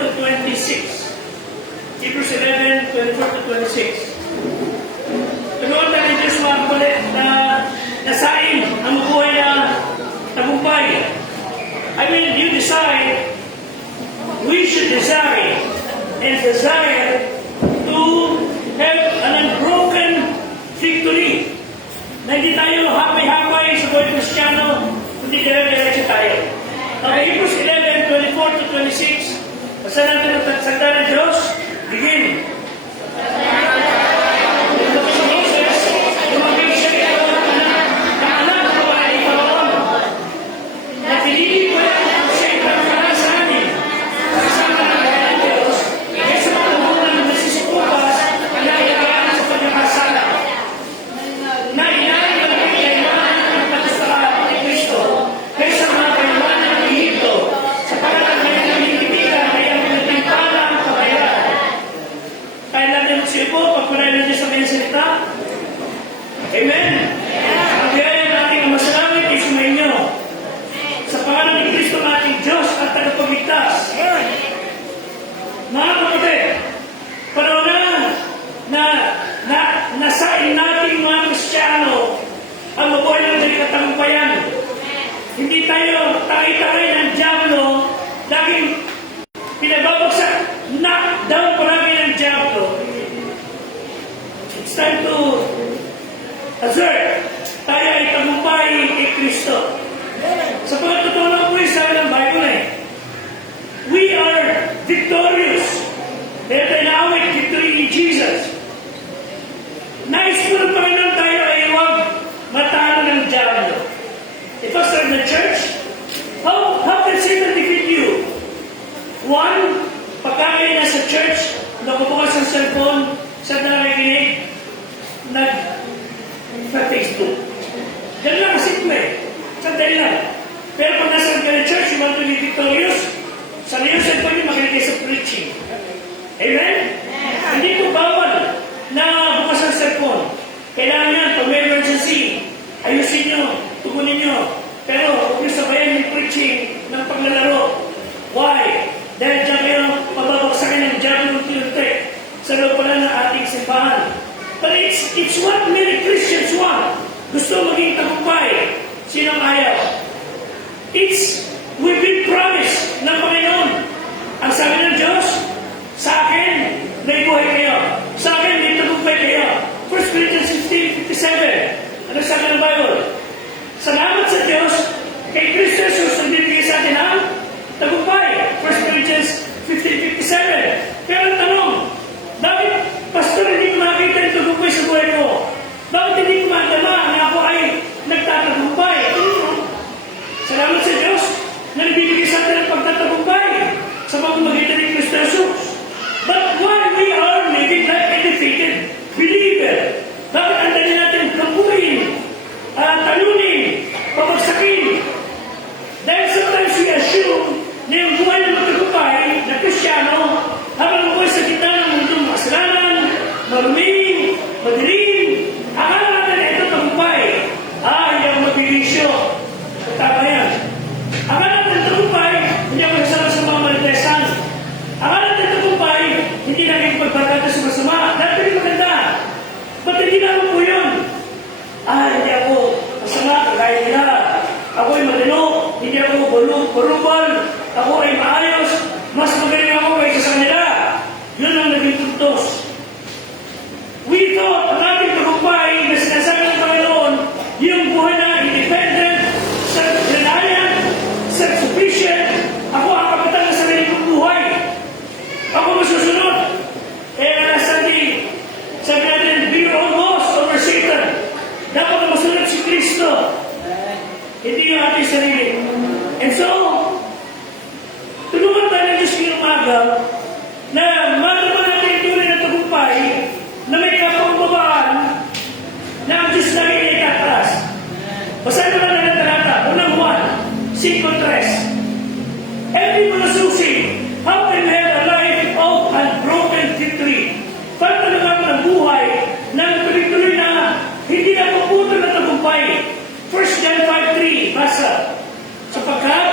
to 26. Hebrews 11, 24 to 26. Tunuan tayo ng Diyos mga kapalit na nasain ang mabuhay na tagumpay. I mean, you decide, we should decide and desire to have an unbroken victory. Na hindi tayo hapay-hapay sa buhay Kristiyano, hindi dire-diretso tayo. Okay, Hebrews 11, 24 to 26. Basta natin ang salita ng Diyos. Begin. Amen. Ang biyaya nating ang masalangit ay sumainyo. Sa pangalan ni Kristo ng ating Diyos at tagapagligtas. Mga kapatid, panahon na nasain natin mga Kristiyano ang mabuhay ng katagumpayan. Hindi tayo takay-takay ng Diablo, laging pinababagsak, knockdown palagi ng Diablo. It's time to assert, tayo ay tagumpay kay Kristo. Sa pagkatotoo po yung sabi ng Bible we are victorious. Dahil tayo na-awit, victory in Jesus. Nais po ng Panginoon tayo ay huwag matalo ng Diablo. If I start in the church, how can Satan defeat you? One, pagka kayo nasa church, nakubukas ang cellphone, sa narakinig, sa Facebook. Diyan lang kasimple. Sandali lang. Pero pag nasa ka ng church, you want to be victorious, sa ngayon sa ito yung makinig sa preaching. Amen? Hindi ko bawal na bukas ang cellphone. Kailangan yan, pag may emergency, ayusin nyo, tugunin nyo. Pero huwag nyo sabayan yung preaching ng paglalaro. Why? Dahil dyan kayo mababagsakin ng Diablo unti-unti sa loob pala ng ating simbahan. But it's what many Christians want. Gusto maging tagumpay. Sinong ayaw? We've been promised ng Panginoon. Ang sabi ng Diyos, sa akin, may buhay kayo. Sa akin, may tagumpay kayo. 1 Corinthians 15:57. Ano sabi ng Bible? Salamat sa Diyos, kay Kristo Jesus, ang bibigay sa atin ang tagumpay. 1 Corinthians 15:57. Pero ang tanong, bakit, Pastor, hindi ko makita yung tagumpay sa buhay ko? Bakit hindi ko madama na ako ay nagtatagumpay? Salamat sa Diyos na nagbibigay sa atin ang pagtatagumpay sa pagmamagitan ni Kristo Jesus. But why we are living like a defeated believer? Bakit ang dali natin kapuin, talunin, pabagsakin? Dahil sometimes we assume na yung buhay na magtagumpay na Kristiyano habang buhay sa gitna ng mundong makasalanan, maruming, madilim, akala natin na ito tagumpay. Hindi ako magbilisyo. Tama yan. Akala natin tagumpay, hindi ako kasama sa mga malitesan. Akala natin tagumpay, hindi natin pagbarkada sa masama. Dahil hindi maganda. Ba't hindi naman po yun? Hindi ako masama, kagaya nila. Ako ay malino, hindi ako barubal. Ako ay maayos. Mas magaling ako kaysa sa kanila. Yun ang naging tuntos. We thought ang ating tagumpay na sinasabi ng Panginoon, yung buhay na independent, self-reliant, self-sufficient, ako ang kapitan ng sarili kong buhay. Ako masusunod. Kaya sabi natin, be your own boss over Satan. Dapat na masunod si Kristo. Hindi yung ating sarili. And so, tulungan tayo ng Diyos ngayong umaga na matapang natin yung tunay na tagumpay na may kapagbabaan na ang Diyos lagi na itataas. Basahin naman na ng talata. Unang 1, 5:3. Every mga susi, how can we have a life of unbroken victory? Paano naman ang buhay ng tuloy-tuloy na hindi na puputol na tagumpay? 1 John 5:3, basa. Sapagkat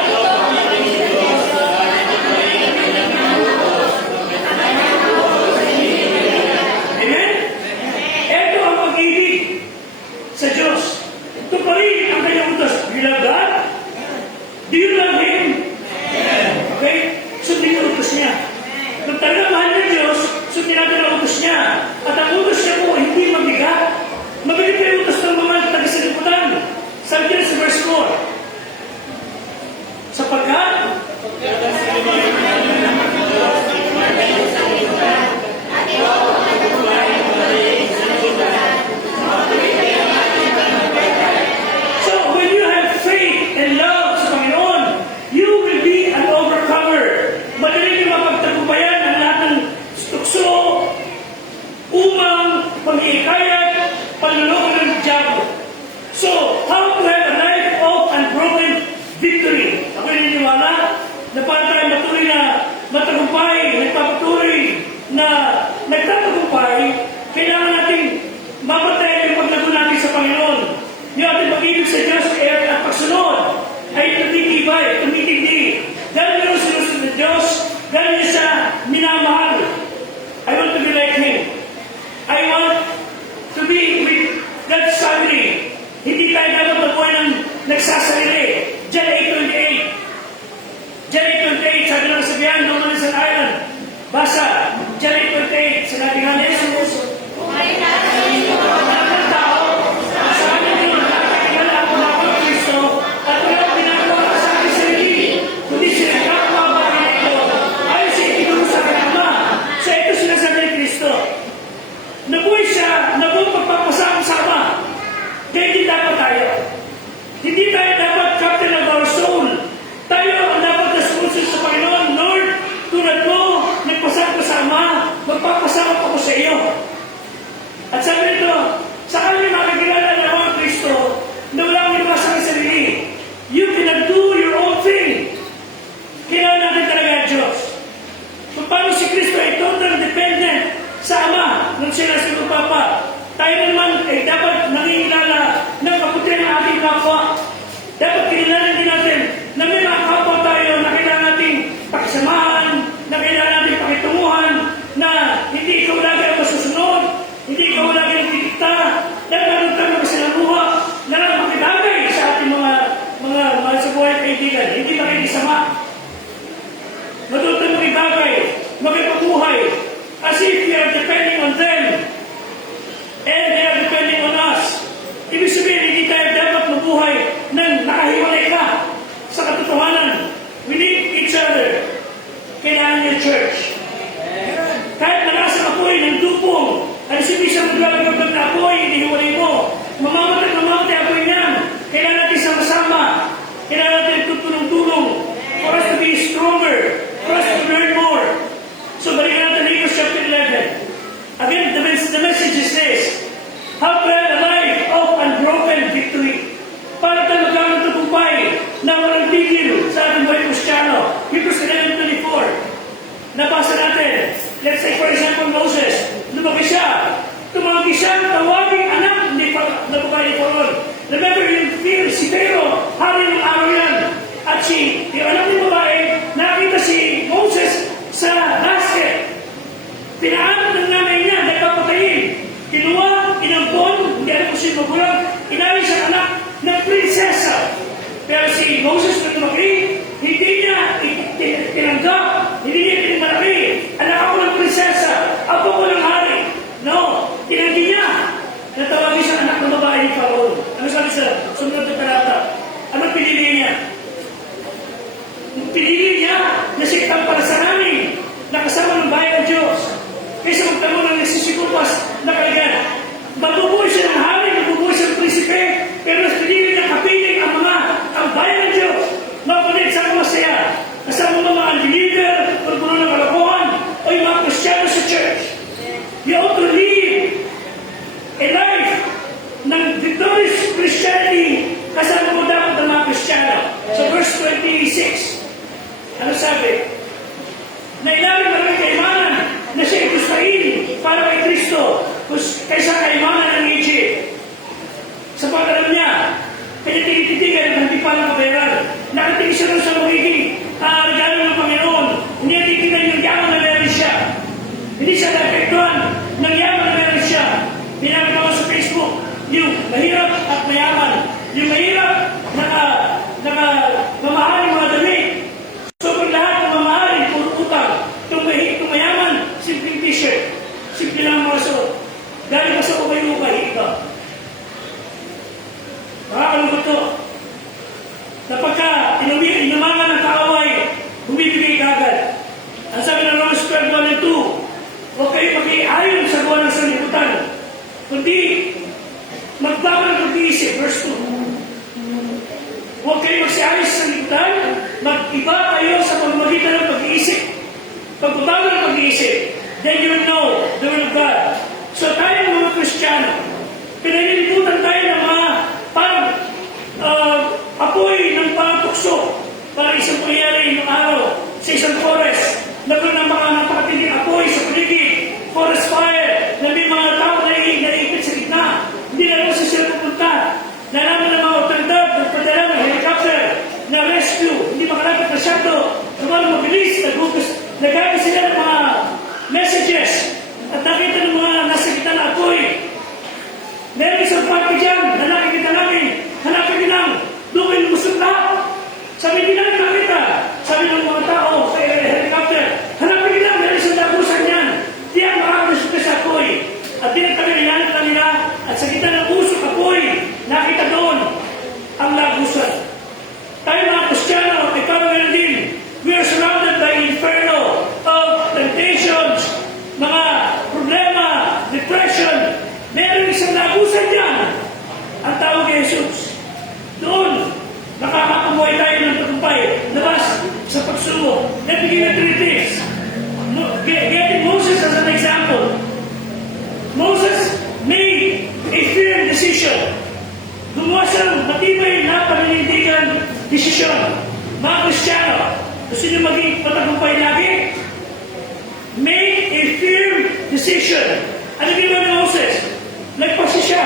buhay kaibigan, hindi makikisama. Matuto makibagay, makipagbuhay, as if we are depending on them, and they are depending on us. Ibig sabihin, hindi tayo dapat mabuhay nang nakahiwalay ka sa katotohanan. We need each other. Kailangan yung church. Kahit nakasa apoy ng dupong, ang sibisang maglalagabag na apoy, inihiwalay mo. Mamamatay apoy niyan. Kailangan natin sama-sama. Kailangan natin tutulong-tulong for us to be stronger, for us to learn more. So, balikan natin Hebrews chapter 11. Again, the message is this: how to have a life of unbroken victory. Para tayo magkaroon ng tagumpay na walang tigil sa ating buhay Kristiyano. Hebrews 11:24. Nabasa natin. Let's say, for example, Moses. Lumaki siya. Tumawag siya, tawaging anak ni babae ni Paron. Remember, si Pharaoh, hari ng araw yan. At yung anak ni babae, nakita si Moses sa basket. Pinaan ng nanay niya, nagpapatayin. Kinuha, inampon, hindi alam ko siya magulang, inalis ang anak ng prinsesa. Pero si Moses na tumaki, hindi niya tinanggap, hindi niya tinamalaki. Anak ako ng prinsesa, ako ko ng hari. No, tinanggi niya. Natawagin siya anak ng babae ni Paron. Ano sabi sa sumunod na talata? Ano pinili niya? Pinili niya na siya para sa namin, nakasama ng bayan ng Diyos. Kaysa magtanong ng nagsisikupas na kailan. Mabubuhay siya ng hari, mabubuhay siya ng prinsipe, pero mas pinili niya kapiling ang bayan ng Diyos. Mapunit sa masaya. Kasama mga leader, pagpuno ng kalakuhan, o yung mga Kristiyano sa church. We ought to live a life ng victorious Christianity kasama mo dapat ng mga Kristiyano. So verse 26, ano sabi? Na ilalim na rin kaimanan na siya ikusain para kay Kristo kaysa kaimanan ng Egypt. Sa pag-alam niya, kaya tinititigan at hindi pa nakabayaran. Nakatingin siya rin sa magiging regalo ng Panginoon. Hindi natitignan yung yaman na meron siya. Hindi siya na-efektuhan ng yaman na meron siya. Pinakita ko sa Facebook, yung mahirap at mayaman. Yung mahirap mamahaling mga damit. So kung lahat ng mamahaling, puro utang. Itong mayaman, simpleng t-shirt. Simple lang mga suot. Galing ka sa ukay-ukay, ikaw. Makakalungkot to. Na pagka inumangan ng kaaway, bumibigay kagad. Ang sabi ng Romans 12:1 and 2, huwag kayo mag-iayon sa gawa ng sanlibutan, kundi magbago ng pag-iisip. Verse 2. Huwag kayo mag-iayon sa sanlibutan, mag-iba kayo sa pamamagitan ng pag-iisip. Pagbabago ng pag-iisip, then you will know the will of God. So tayo mga Kristiyano, pinalilibutan tayo ng mga apoy ng pangtukso para isang pangyayari ng araw sa isang forest. Nagkaroon ng mga napakatinding apoy sa paligid, forest fire, na may mga tao na naipit sa gitna. Hindi na lang sa sila pupunta. Nalaman ng mga otoridad, nagpadala ng helicopter, na rescue, hindi makalapit na shadow, naman mabilis, nagkakit sila ng mga messages, at nakita ng mga nasa gitna na apoy. Meron isang party dyan, na nakikita namin, hanapin din lang, doon kayo lumusot lahat. Sabi din namin nakita, sabi ng mga tao sa helicopter, hanapin din lang, meron isang lagusan yan. Di ang makakalusot ka sa apoy. At dinagkalilanit na nila, at sa gitna ng usok apoy, nakita doon ang lagusan. Tayo mga Kristiyano, ikaw na din, we are surrounded by inferno of temptations, mga problema, depression. Meron isang lagusan dyan. Ang tawag kay Jesus. Doon, nakakapamuhay tayo ng tagumpay. Labas sa pagsubok. Let me give you 3 things. Getting Moses as an example. Moses made a firm decision. Gumawa siyang matibay na paninindigan desisyon. Mga Kristiyano, gusto niyo maging patagumpay lagi? Make a firm decision. Ano ginawa ni Moses? Nagpasya siya.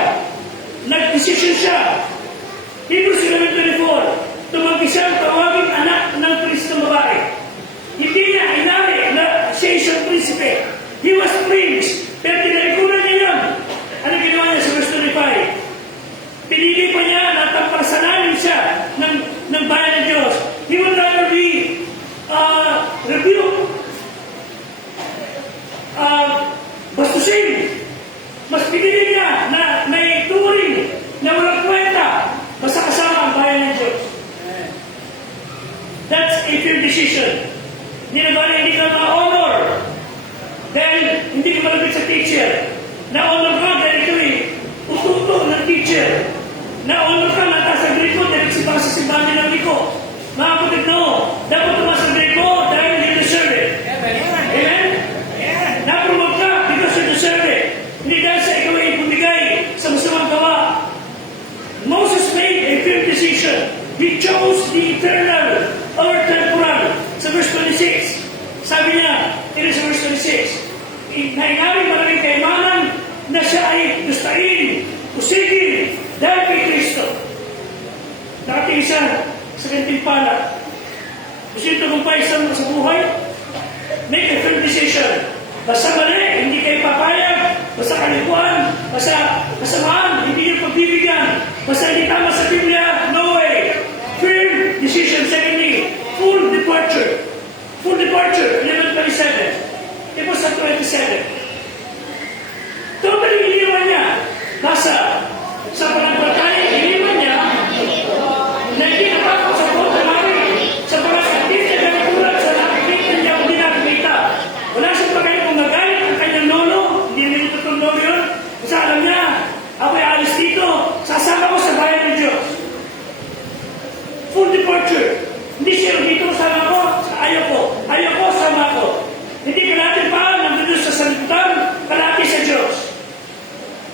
Nag-decision siya. Hebrews 11:24, tumanggi siyang tawaging anak ng prinsipe ng babae. Hindi niya inari na siya isang prinsipe. He was prince. Pero tinalikuran niya yun. Ano ginawa niya sa verse 25? Pinili pa niya na tampasananin siya ng bayan ng rebuke, bastusin. Mas pinili niya na may turing na walang kwenta basta kasama ang bayan ng Diyos. That's a firm decision. Hindi ka na-honor dahil hindi ka malapit sa teacher. Na-honor ka dahil ito'y ututo ng teacher. Na-honor ka na taas ang grade mo dahil sipa sa simbahan niya ng liko. Mga kapatid, no. Dapat tumas ang grade mo dahil you deserve it. Amen? Na-promote ka because you deserve it. Hindi dahil sa ikaw ay bumigay sa masamang gawa. Moses made a firm decision. He chose the eternal or temporal. Sa verse 26, sabi niya, it is verse 26, na inaring maraming kaimanan na siya ay gustain, usigin, dahil kay Kristo. Nakatingin siya sa gantimpala. Gusto yung tagumpay sa buhay? Make a firm decision. Basta mali, hindi kayo papayag. Basta kalikuan, basta kasamaan, hindi yung pagbibigyan. Basta hindi tama sa Biblia, no way. Firm decision. Secondly, full departure. Full departure, 11:27. It was at 27. Totally iniwan niya. Nasa sa panagpatay, iniwan niya na hindi natakot sa pagkakari. Sa pagkakatid niya na tulad sa nakikita niya kung di nakikita. Wala siyang pagkain kung nagalit ang kanyang lolo. Hindi na ito itong lolo yun. Kasi alam niya, ako'y alis dito. Sasama ko sa bayan ng Diyos. Full departure. Hindi siya dito, sama ko. Ayaw ko. Ayaw ko, sama ko. Hindi ka natin pa nandun sa sanlibutan, kalati sa Diyos.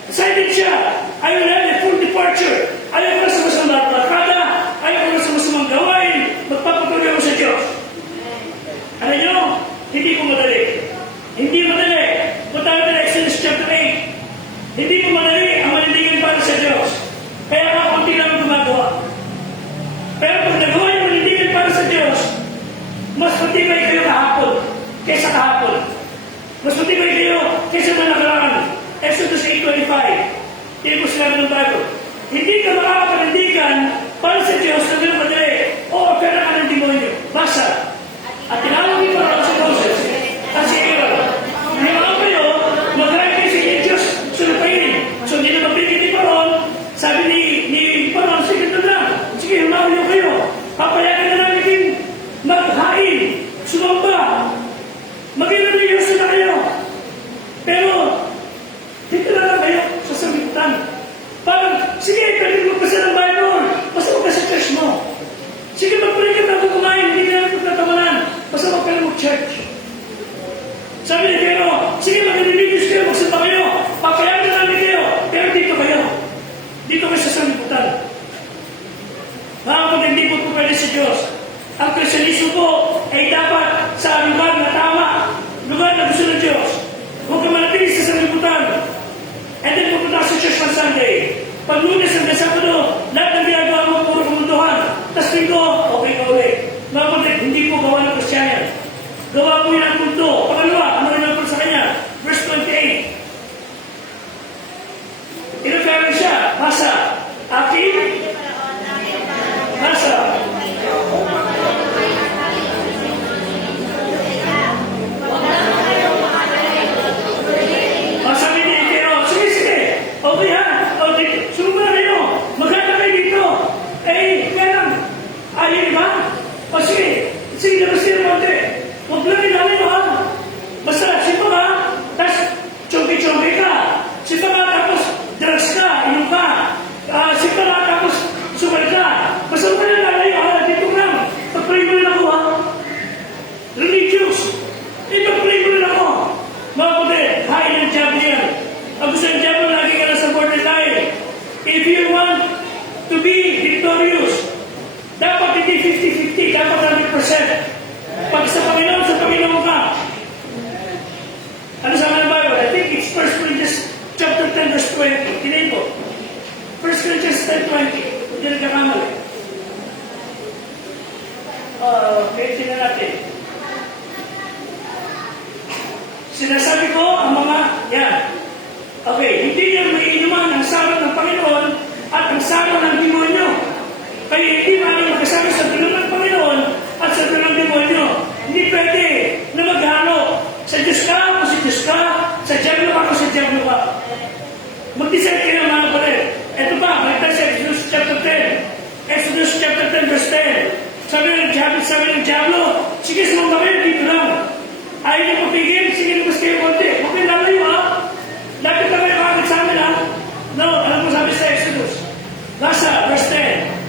Decided siya, I will have a full departure. Ayaw ko na sa masamang lakada. Ayaw ko na sa masamang gawain. Magpapatuloy ako sa Diyos. Alam niyo, hindi ko madali. Hindi madali. Punta natin na Exodus chapter 8. Hindi ko madali ang manindigan para sa Diyos. Kaya ako kunti lang gumagawa. Pero pag nagawa yung manindigan para sa Diyos, mas matibay kayo kahapon kaysa kahapon. Mas matibay kayo kaysa nakaraan. Exodus 8:25. Hindi ko sinabi ng bago. Hindi ka makakapanindigan para sa Diyos na gano'n madali. O pera ka ng demonyo. Basa. At tinawag ni Parang si Moses at si Aaron. Hindi mga kayo, mag-ride kayo sa Diyos sulupayin. So hindi na mabigyan ni Parang. Sabi ni Parang, sige na lang. Sige, humahuli kayo. Papayagan na namin din maghain, sumamba. Maging religyoso na kayo. Pero, dito na lang kayo sa sanlibutan. Parang, sige, pwede mo kasi ng Bible. Basta mo kasi church mo. Sige, mag-pray ka bago kumain. Hindi ka namin pagkatamanan. Basta magkaroon mo church. Sabi ni Pero, sige, mag-religious kayo, magsamba kayo. Papayagan na namin kayo. Pero dito kayo. Dito kayo sa sanlibutan. Mga kapag hindi po pwede sa Diyos. Ang Kristyanismo po ay dapat sa lugar na tama. Lugar na gusto ng Diyos. Huwag ka manatili sa sanlibutan. And then pupunta sa church on Sunday. Pag Lunes hanggang Sabado, lahat ng ginagawa mo puro kamunduhan. Tapos Linggo, okay ka ulit. Mga kapatid, hindi po gawa ng Kristyanan. Gawa po yan ang mundo. Pangalawa, ano rin po sa kanya? Verse 28. Inafero siya. Masa. Akin? Masa. Sabi ni Pero, sige. Okay ha? O, sumunod na kayo. Maganda kayo dito. Eh, kaya lang. Ayaw ba? O sige. Sige, labas kayo naman. Huwag lang namin ha. Basta, sipa ka. Tapos, chongi-chongi ka. Sipa ka, tapos, drugs ka. Inom ka. Sipa ka, tapos, sugal ka. Basta mo na lalayo ha. Dito lang. Pag-pray mo rin ako ha. Religious. Pag-pray mo rin ako. Mga kapatid, hain ang job niya. Ang gusto ng job mo, lagi ka na sa borderline. If you want to be victorious, dapat hindi 50-50, dapat 100%. Pag sa Panginoon ka. Ano sa mga Bible? I think it's 1 Corinthians chapter 10 verse 20. Tinayin ko. 1 Corinthians 10:20. Hindi nagkakamali. Okay, tingnan natin. Sinasabi ko ang mga, yan. Okay, hindi niya maiinuman ang sarang ng Panginoon at ang sarang ng demonyo. Kaya hindi maaaring magkasama sa tulong ng Panginoon at sa tulong ng demonyo. Hindi pwede. Diablo. Sige, sumamba kayo, dito lang. Ayaw niyo papigil, sige, labas kayo konti. Okay, lalayo ha. Lapit na kayo kakagad sa amin ha. No, alam mo sabi sa Exodus. Nasa, verse 10.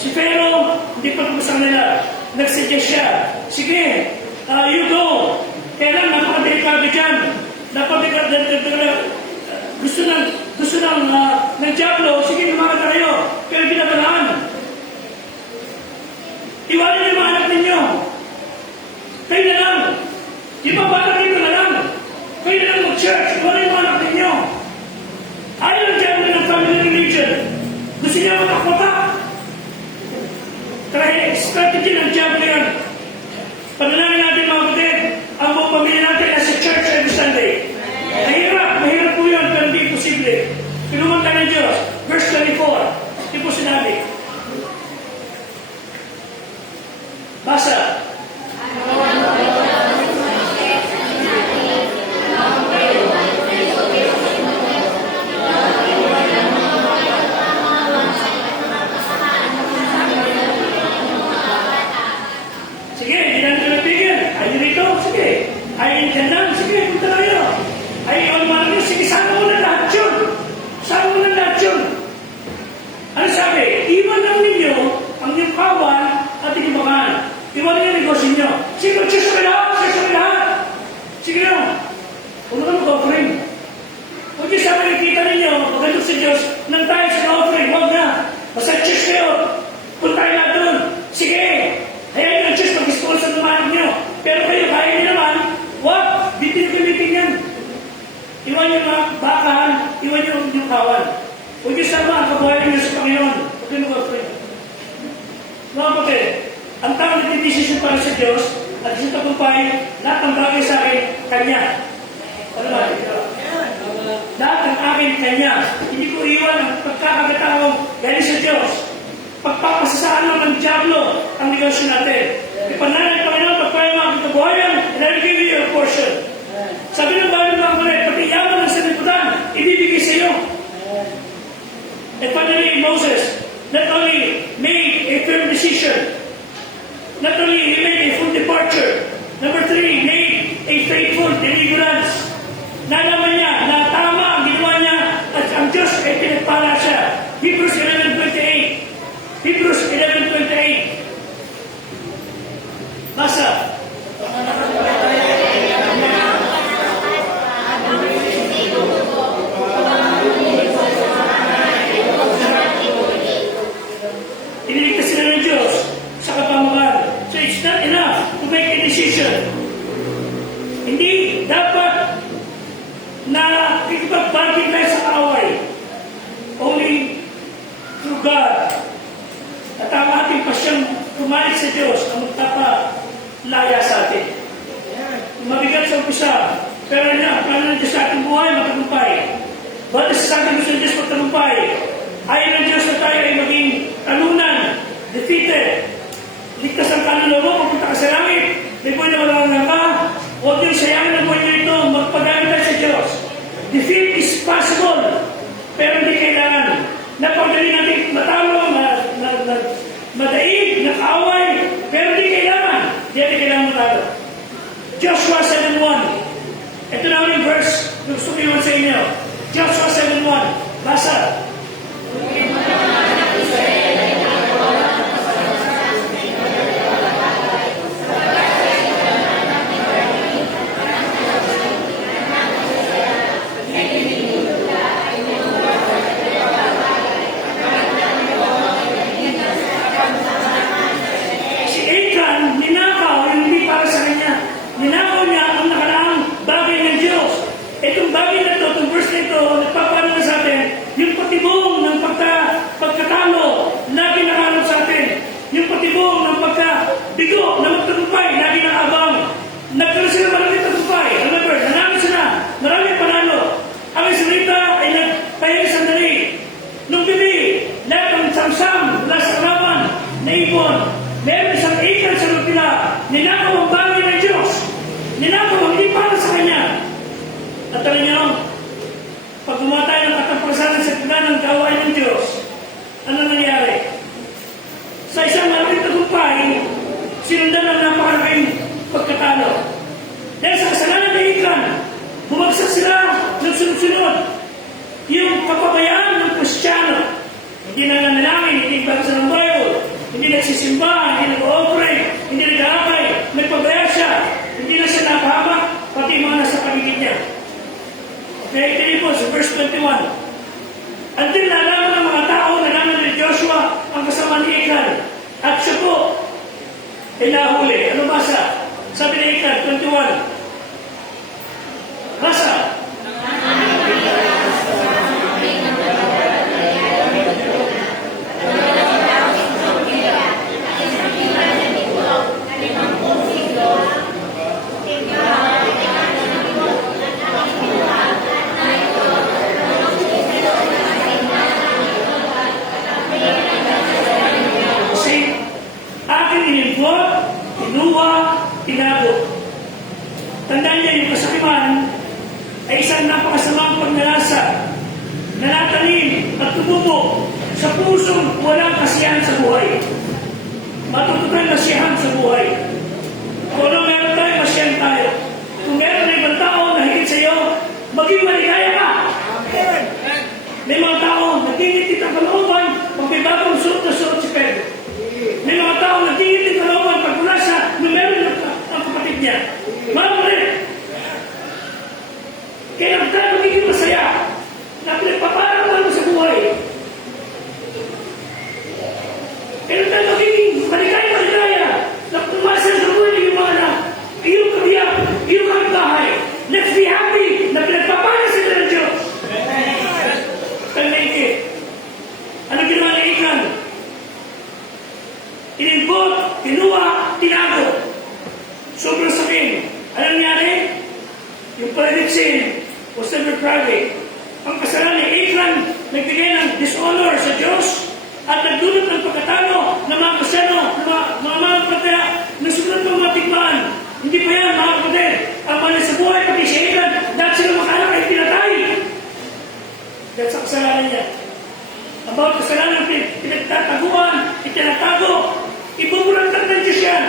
Si Pharaoh, hindi pa pumasok nila. Nagsuggest siya. Sige, you go. Kailan napakadelikado dyan. Gusto ng Diablo, sige, lumakad na kayo. Pero ginagalaan. Iwanan yung mga anak ninyo. Kayo na lang. Yung mga bata dito na lang. Kayo na lang mag-church. Iwanan yung mga anak ninyo. Ayaw ng Diablo ng family religion. Gusto niya makakota. Kaya strategy ng Diablo yan. Panalangin natin mga kapatid, ang buong pamilya natin as a church every Sunday. Mahirap po yun, pero hindi posible. Pinumang ka ng Diyos. Verse 24, hindi po sinabi. Basa. Sige, hindi natin napigil. Ayaw dito, sige. Ayaw dyan lang, sige, punta tayo. Ayaw naman, sige, sama mo na lahat yun. Sama mo na lahat yun. Ano sabi? Iwan lang ninyo ang inyong kawan at inimakan. Iwan ninyo ang negosyo nyo. Sige, mag-cheers kami lahat. Sige lang. Huwag naman mag-offering. Huwag niyo sabi, nakikita ninyo, magandang sa Diyos, nang tayo sa offering, huwag na. Basta cheers kayo. Punta kayo lahat doon. Sige. Hayaan nyo ang Diyos pag-iskol sa lumahan nyo. Pero kayo, kaya nyo naman, wag, bitin yan. Iwan nyo mga bakahan, iwan nyo yung kawan. Huwag nyo sama ang kabuhay nyo sa Panginoon. Huwag nyo mag-pray. Mga kapatid, ang tao nagdidesisyon para sa Diyos, at sa tagumpay, lahat ng bagay sa akin, Kanya. Ano ba? Lahat ng akin, Kanya. Hindi ko iwan ang pagkakagataong galing sa Diyos. Pagpapasasaan lang ng Diablo ang negosyo natin. Ipanalangin ng Panginoon, pagpaya mga kitabuhayan, and I'll give you your portion. Sabi ng Bible mga kapatid, pati yaman ng sanlibutan, ibibigay sa iyo. And finally, Moses not only made a firm decision, not only he made a full departure, number 3, made a faithful deliverance. Nalaman niya na tama ang ginawa niya at ang Diyos ay pinagpala siya. Hebrews 11:28. Hebrews 11:28. Basa. Iniligtas sila ng Diyos sa kapamakan. So it's not enough to make a decision. Hindi dapat na ikipagbagin tayo sa kaaway. Only through God. At ang ating pasyang kumalik sa Diyos ang magpapalaya sa atin. Mabigat sa umpisa, pero na, plano ng Diyos sa ating buhay, magtagumpay. Bata sa ating gusto ng Diyos magtagumpay. Ayaw ng Diyos na tayo ay maging talunan, defeated. Ligtas ang kaluluwa, pupunta ka sa langit. May buhay na walang nga. Huwag yung sayangin ng buhay nyo ito, magpagamit tayo sa Diyos. Defeat is possible, pero hindi kailangan. Napagaling natin matalo, madaig, nakaaway, pero hindi kailangan. Hindi natin kailangan matalo. Joshua 7:1. Ito na yung verse, gusto ko iwan sa inyo. Joshua 7:1. Basa. Ninakaw niya ang nakaraang bagay ng Diyos. Itong bagay na ito, itong verse na ito, nagpapano na sa atin, yung pati ninakaw ang hindi para sa kanya. At alam niyo, pag gumawa tayo ng katapusan sa gitna ng gawain ng Diyos, ano nangyari? Sa isang malaking tagumpay, sinundan ng napakalaking pagkatalo. Dahil sa kasalanan ng Achan, bumagsak sila ng sunod-sunod. Yung kapabayaan ng Kristiyano, hindi na nanalangin, hindi nagbasa ng Bible, hindi nagsisimba, hindi nag-ooperate, hindi nag-aakay, nagpabaya siya, hindi na siya napahamak, pati mga nasa paligid niya. Okay, ito po sa verse 21. Until nalaman ng mga tao, nalaman ni Joshua ang kasama ni Achan. At siya po, ay nahuli. Ano basa? Sabi ni Achan, 21. Basa. Tandaan niya yung kasakiman ay isang napakasamang pagnalasa na natanim at tumubo sa pusong walang kasiyahan sa buhay. Matutukan kasiyahan sa buhay. Kung ano meron tayo, kasiyahan tayo. Kung meron na ibang tao na higit sa iyo, maging maligaya ka. May mga tao nagtingitit ang kalooban, magbibagong suot na suot si Pedro. May mga tao nagtingitit ang kalooban pag mula siya, may meron ang kapatid niya. Mamre! Kaya ang tayo magiging masaya na pinagpaparang mo sa buhay. Kaya tayo magiging maligaya na kumasa sa buhay ng mga na iyong kabiyak, iyong kapitbahay. Let's be happy na pinagpaparang sila ng Diyos. Kalmaike. Ano ginawa ni Achan? Inimbot, kinuha, tinago. Sobrang sabihin. Ano nangyari? Yung prediction was never private. Ang kasalanan ni Achan nagbigay ng dishonor sa Diyos at nagdulot ng pagkatalo ng mga Kristyano, ng mga pataya, ng sumunod ng mga tigmaan. Hindi pa yan, mga kapatid. Ang mga sa buhay, pati si Achan, dahil sila makalak ay pinatay. Dahil sa kasalanan niya. Ang bawat kasalanan pinagtataguan, itinatago, ibubulantag ng Diyos yan.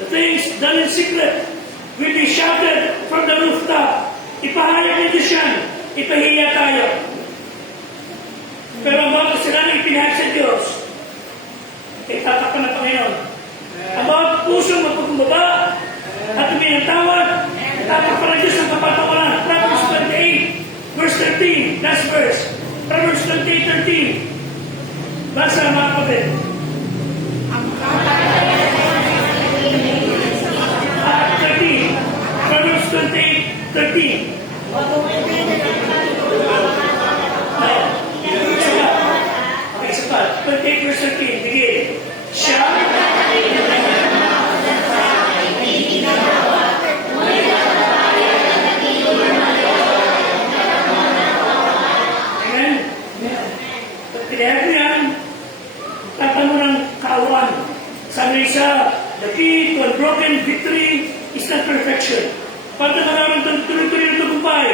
The things done in secret will be shouted from the rooftop. Ipahayag ng Diyos yan. Ipahiya tayo. Pero ang bawat kasalanan ipinahayag sa Diyos, ay tatak ka ng Panginoon. Ang bawat pusong magpakumbaba at huminang tawad, tatak ka ng Diyos ang kapatawaran. Proverbs 28, verse 13, last verse. Proverbs 28:13. Basa mga kapatid. Proverbs 28:13. Isa pa. 28 verse 13. Begin. Siya. Amen. Pagpilihan mo yan, tatan mo ng kaawan. Sabi isa, the key to unbroken victory is not perfection. Pag nakaraman ng tuloy-tuloy na tagumpay,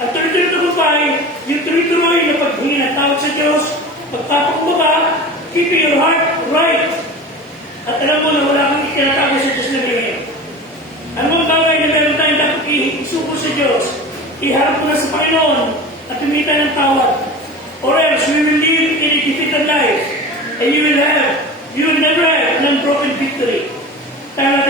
at tuloy-tuloy na tagumpay, yung tuloy-tuloy na paghingi ng tawag sa Diyos, pagtapak mo ba, keeping your heart right. At alam mo na wala kang ikinatago sa Diyos na bigay. Ano ang bagay na meron tayong dapat isuko sa Diyos? Iharap mo na sa Panginoon at tumita ng tawad. Or else, we will live in a defeated life and you will never have an unbroken victory. Tayo natin